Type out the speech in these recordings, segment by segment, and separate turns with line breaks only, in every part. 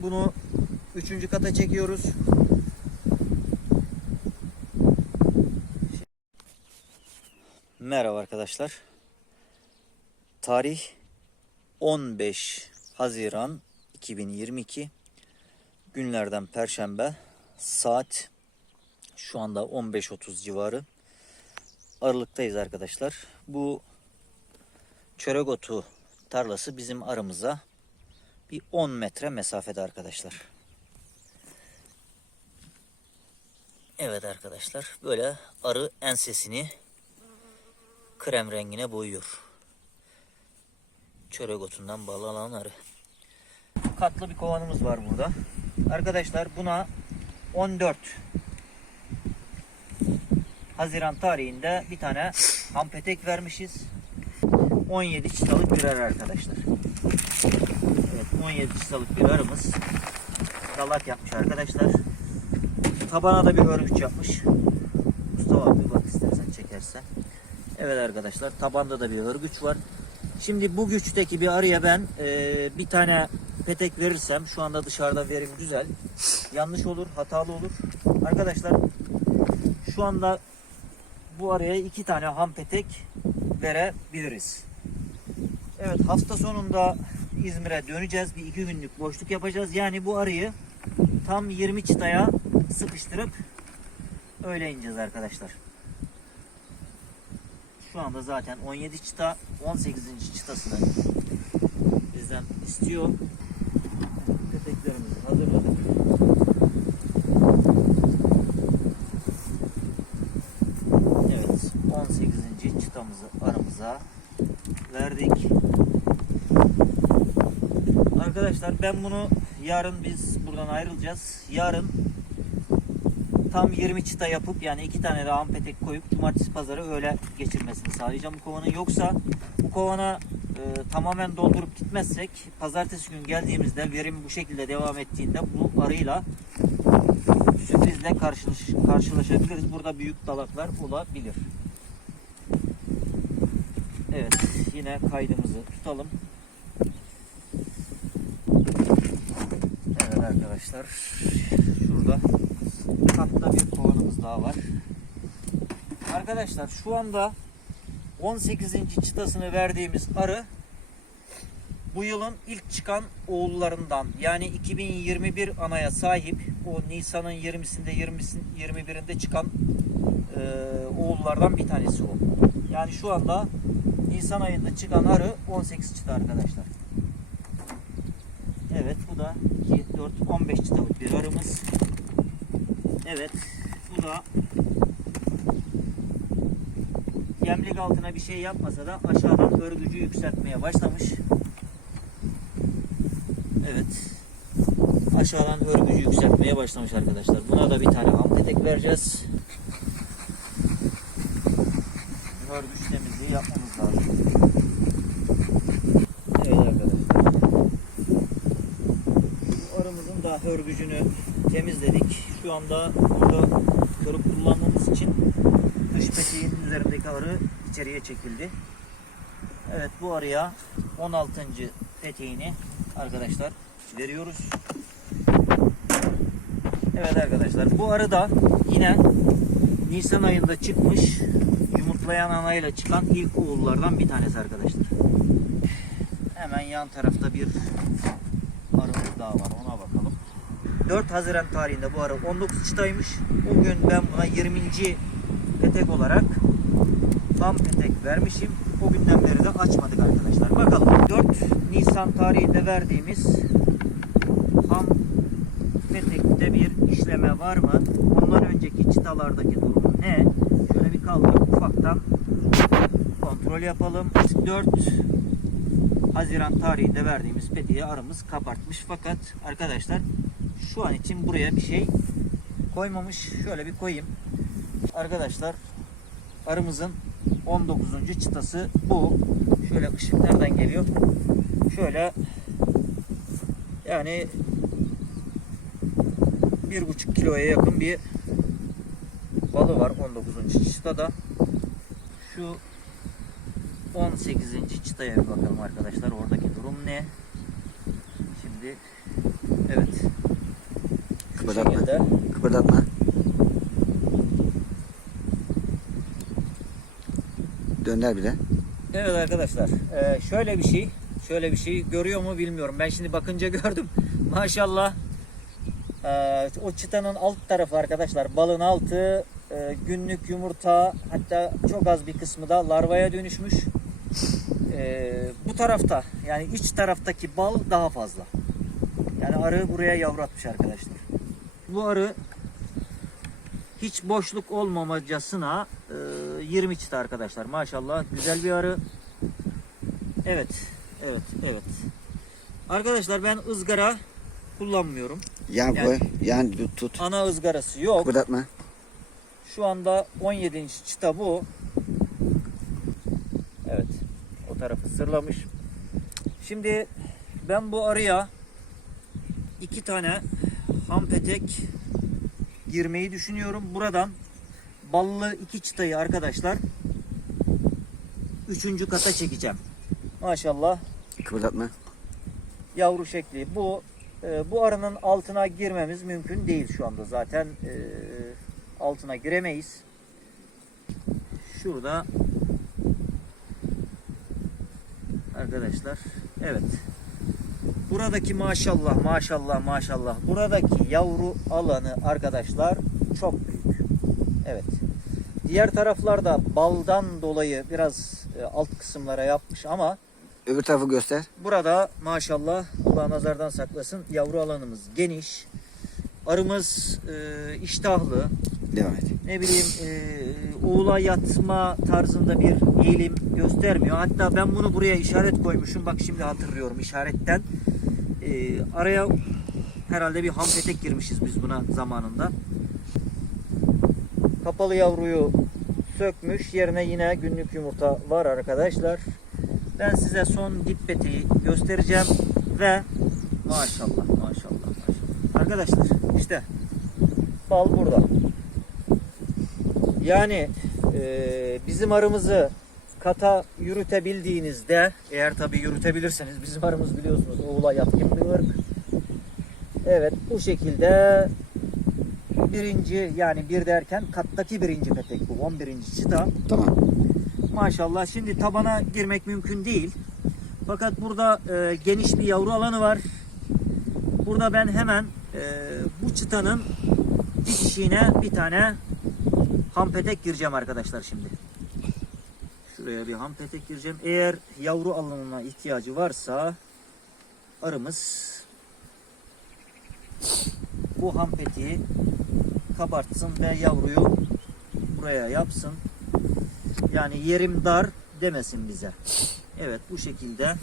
Bunu üçüncü kata çekiyoruz. Merhaba arkadaşlar. Tarih 15 Haziran 2022 günlerden Perşembe saat şu anda 15.30 civarı Aralıktayız arkadaşlar. Bu çörek otu tarlası bizim aramıza bir 10 metre mesafede arkadaşlar. Evet arkadaşlar böyle arı ensesini krem rengine boyuyor. Çörek otundan bağlanan arı. Katlı bir kovanımız var burada. Arkadaşlar buna 14 Haziran tarihinde bir tane hampetek vermişiz. 17 çıtalık bir arı arkadaşlar. Evet 17 çıtalık bir arımız. Dalak yapmış arkadaşlar. Tabana da bir örgüç yapmış. Mustafa abi bak istersen çekersen. Evet arkadaşlar tabanda da bir örgüç var. Şimdi bu güçteki bir arıya ben e, bir tane petek verirsem şu anda dışarıda verim güzel. Yanlış olur, hatalı olur. Arkadaşlar şu anda bu araya iki tane ham petek verebiliriz. Evet hafta sonunda İzmir'e döneceğiz. Bir iki günlük boşluk yapacağız. Yani bu arıyı tam 20 çıtaya sıkıştırıp öyle ineceğiz arkadaşlar. Şu anda zaten 17 çıta 18. çıtasını bizden istiyor. Peteklerimizi hazırladık. Evet 18. çıtamızı aramıza verdik. Arkadaşlar ben bunu yarın biz buradan ayrılacağız. Yarın tam 20 çıta yapıp yani iki tane de ampetek koyup cumartesi pazarı öyle geçirmesini sağlayacağım bu kovanın. Yoksa bu kovana e, tamamen doldurup gitmezsek pazartesi gün geldiğimizde verim bu şekilde devam ettiğinde bu arıyla sürprizle karşılaş, karşılaşabiliriz. Burada büyük dalaklar olabilir. Evet yine kaydımızı tutalım. Evet arkadaşlar şurada katta bir kovanımız daha var. Arkadaşlar şu anda 18. çıtasını verdiğimiz arı bu yılın ilk çıkan oğullarından yani 2021 anaya sahip o Nisan'ın 20'sinde 20'sin 21'inde çıkan e, oğullardan bir tanesi o. Yani şu anda Nisan ayında çıkan arı 18 çıta arkadaşlar. Evet bu da 2, 4, 15 çıtalık bir arımız. Evet bu da yemlik altına bir şey yapmasa da aşağıdan örgücü yükseltmeye başlamış. Evet. Aşağıdan örgücü yükseltmeye başlamış arkadaşlar. Buna da bir tane ampetek vereceğiz. Örgüç temizliği yapmamız lazım. Evet arkadaşlar. Bu Arımızın da örgücünü temizledik. Şu anda burada kırıp kullandığımız için dış peteğin üzerindeki arı içeriye çekildi. Evet bu arıya 16. peteğini arkadaşlar veriyoruz. Evet arkadaşlar bu arı da yine Nisan ayında çıkmış yumurtlayan anayla çıkan ilk oğullardan bir tanesi arkadaşlar. Hemen yan tarafta bir arımız daha var ona. 4 Haziran tarihinde bu arı 19 çıtaymış. Bugün ben buna 20. petek olarak tam petek vermişim. O günden beri de açmadık arkadaşlar. Bakalım 4 Nisan tarihinde verdiğimiz ham petekte bir işleme var mı? Ondan önceki çıtalardaki durum ne? Şöyle bir kaldırıp ufaktan kontrol yapalım. 4 Haziran tarihinde verdiğimiz petiği arımız kabartmış. Fakat arkadaşlar şu an için buraya bir şey koymamış. Şöyle bir koyayım. Arkadaşlar arımızın 19. çıtası bu. Şöyle ışık nereden geliyor? Şöyle yani bir buçuk kiloya yakın bir balı var 19. çıtada. Şu 18. çıtaya bir bakalım arkadaşlar. Oradaki durum ne? Şimdi evet.
Kıpırdatma.
şekilde.
Kıpırdatma. Dönder bir de.
Evet arkadaşlar eee, şöyle bir şey şöyle bir şey görüyor mu bilmiyorum ben şimdi bakınca gördüm maşallah Eee, o çıtanın alt tarafı arkadaşlar balın altı eee, günlük yumurta hatta çok az bir kısmı da larvaya dönüşmüş Eee, bu tarafta yani iç taraftaki bal daha fazla yani arı buraya yavru atmış arkadaşlar bu arı hiç boşluk olmamacasına eee, 20 çıta arkadaşlar. Maşallah güzel bir arı. Evet. Evet. Evet. Arkadaşlar ben ızgara kullanmıyorum.
Yan
Yani-
koy. Yan tut.
Ana ızgarası yok.
Kıpırdatma.
Şu anda 17 inç çıta bu. Evet. O tarafı sırlamış. Şimdi ben bu arıya iki tane ham petek girmeyi düşünüyorum. Buradan ballı iki çıtayı arkadaşlar üçüncü kata çekeceğim. Maşallah
Kıpırdatma.
yavru şekli bu. Ee, bu arının altına girmemiz mümkün değil şu anda zaten ee, altına giremeyiz. Şurada arkadaşlar evet buradaki maşallah maşallah maşallah buradaki yavru alanı arkadaşlar çok büyük. Evet. Diğer taraflarda baldan dolayı biraz e, alt kısımlara yapmış ama
Öbür tarafı göster.
Burada maşallah Allah nazardan saklasın yavru alanımız geniş. Arımız e, iştahlı.
Devam et.
Ne bileyim e, oğula yatma tarzında bir eğilim göstermiyor. Hatta ben bunu buraya işaret koymuşum. Bak şimdi hatırlıyorum işaretten. E, araya herhalde bir ham petek girmişiz biz buna zamanında. Kapalı yavruyu sökmüş. Yerine yine günlük yumurta var arkadaşlar. Ben size son dip peteği göstereceğim ve maşallah maşallah maşallah. Arkadaşlar işte bal burada. Yani e, bizim arımızı kata yürütebildiğinizde eğer tabi yürütebilirseniz bizim arımız biliyorsunuz oğula yatkın bir ırk. Evet bu şekilde birinci yani bir derken kattaki birinci petek bu 11. çıta.
Tamam.
Maşallah şimdi tabana girmek mümkün değil. Fakat burada e, geniş bir yavru alanı var. Burada ben hemen e, bu çıtanın dikişine bir tane ham petek gireceğim arkadaşlar şimdi. Şuraya bir ham petek gireceğim. Eğer yavru alanına ihtiyacı varsa arımız bu ham peteği kabartsın ve yavruyu buraya yapsın. Yani yerim dar demesin bize. Evet bu şekilde.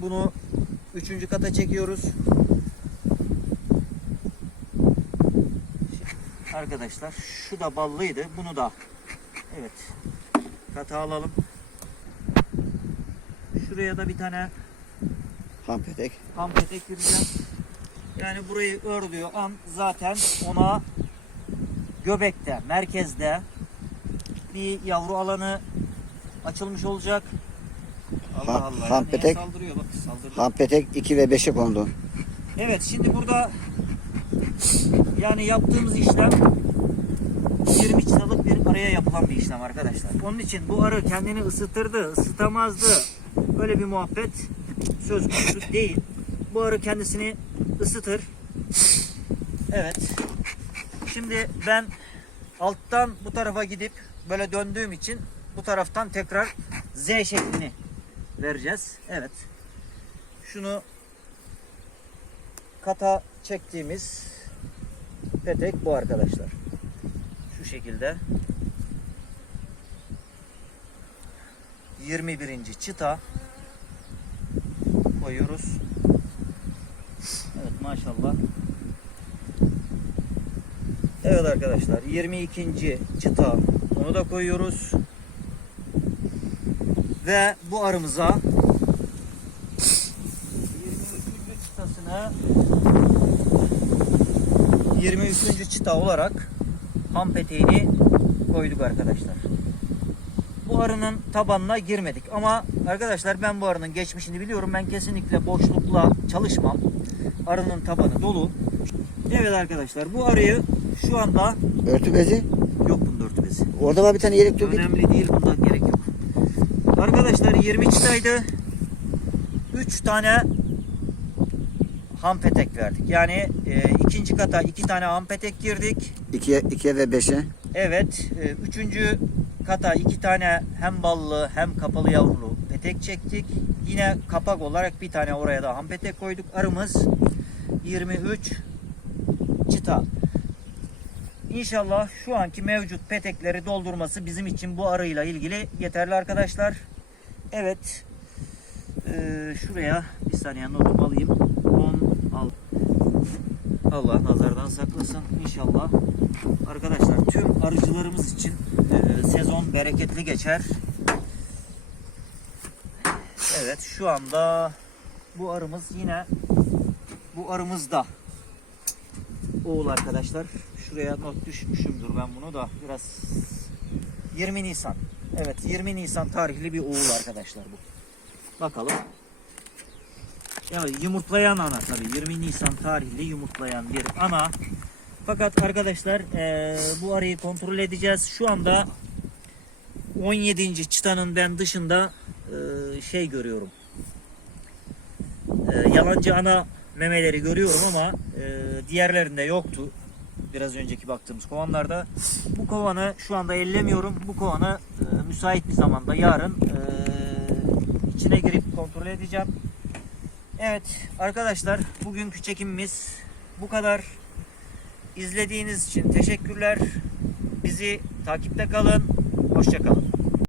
Bunu üçüncü kata çekiyoruz. Arkadaşlar şu da ballıydı. Bunu da evet kata alalım. Şuraya da bir tane
Ham petek.
ham petek gireceğim. Yani burayı ördüğü an zaten ona göbekte, merkezde bir yavru alanı açılmış olacak. Allah
Ha-
Allah.
ham
neye
petek.
Saldırıyor bak saldırıyor.
Ham petek 2 ve 5'e kondu.
Evet şimdi burada yani yaptığımız işlem 20 çıtalık bir araya yapılan bir işlem arkadaşlar. Onun için bu arı kendini ısıtırdı, ısıtamazdı. Böyle bir muhabbet söz konusu değil. Bu arı kendisini ısıtır. Evet. Şimdi ben alttan bu tarafa gidip böyle döndüğüm için bu taraftan tekrar Z şeklini vereceğiz. Evet. Şunu kata çektiğimiz petek bu arkadaşlar. Şu şekilde. 21. çıta koyuyoruz. Evet maşallah. Evet arkadaşlar 22. çıta onu da koyuyoruz. Ve bu arımıza 23. çıtasını 23. çıta olarak ham peteğini koyduk arkadaşlar. Bu arının tabanına girmedik ama arkadaşlar ben bu arının geçmişini biliyorum. Ben kesinlikle boşlukla çalışmam. arının tabanı dolu. Evet arkadaşlar bu arıyı şu anda
Örtü bezi.
yok bunda örtü bezi.
Orada var bir tane yelek git.
Önemli değil bundan gerek yok. Arkadaşlar 20 çıtaydı. 3 tane ham petek verdik. Yani e, ikinci kata 2 tane ham petek girdik.
İkiye, ikiye ve beşe.
Evet, e, üçüncü kata iki tane hem ballı hem kapalı yavrulu petek çektik. Yine kapak olarak bir tane oraya da ham petek koyduk. Arımız 23 çıta. İnşallah şu anki mevcut petekleri doldurması bizim için bu arıyla ilgili yeterli arkadaşlar. Evet. e, şuraya bir saniye notumu alayım. 10 al. Allah nazardan saklasın inşallah. Arkadaşlar tüm arıcılarımız için e, sezon bereketli geçer. Evet şu anda bu arımız yine bu arımız da oğul arkadaşlar. Şuraya not düşmüşümdür ben bunu da biraz 20 Nisan. Evet 20 Nisan tarihli bir oğul arkadaşlar bu. Bakalım. Evet yumurtlayan ana tabii 20 Nisan tarihli yumurtlayan bir ana. Fakat arkadaşlar eee, bu arayı kontrol edeceğiz. Şu anda 17. çıtanın ben dışında eee, şey görüyorum. Eee, yalancı ana memeleri görüyorum ama eee, diğerlerinde yoktu. Biraz önceki baktığımız kovanlarda. Bu kovanı şu anda ellemiyorum. Bu kovanı eee, müsait bir zamanda yarın eee, içine girip kontrol edeceğim. Evet arkadaşlar bugünkü çekimimiz bu kadar. İzlediğiniz için teşekkürler. Bizi takipte kalın. Hoşçakalın.